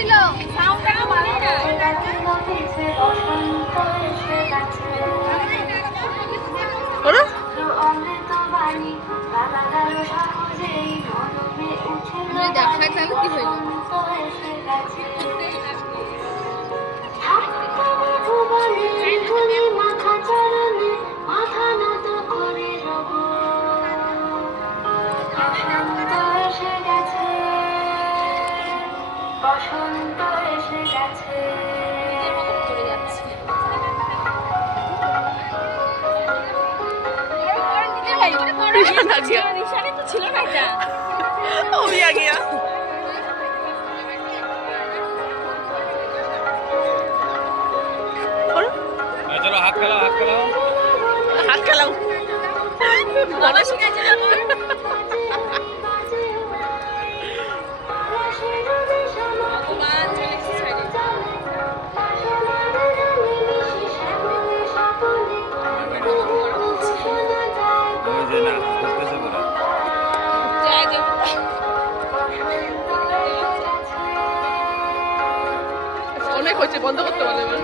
ছিল সাউন্ডটা ভালো না ওরে দেখা যাবে কি হইল বসন্ত এসে গেছে চলে যাচ্ছে নিশানে তো ছিল না এটা ও भी आ गया चलो हाथ खिलाओ हाथ खिलाओ हाथ खिलाओ বাবা শিখাচ্ছে না ভগবান চলে এসেছে সাইডে ওই যে না করতেছে বলে জয় জয় অনেক হয়েছে বন্ধ করতে বলে এবার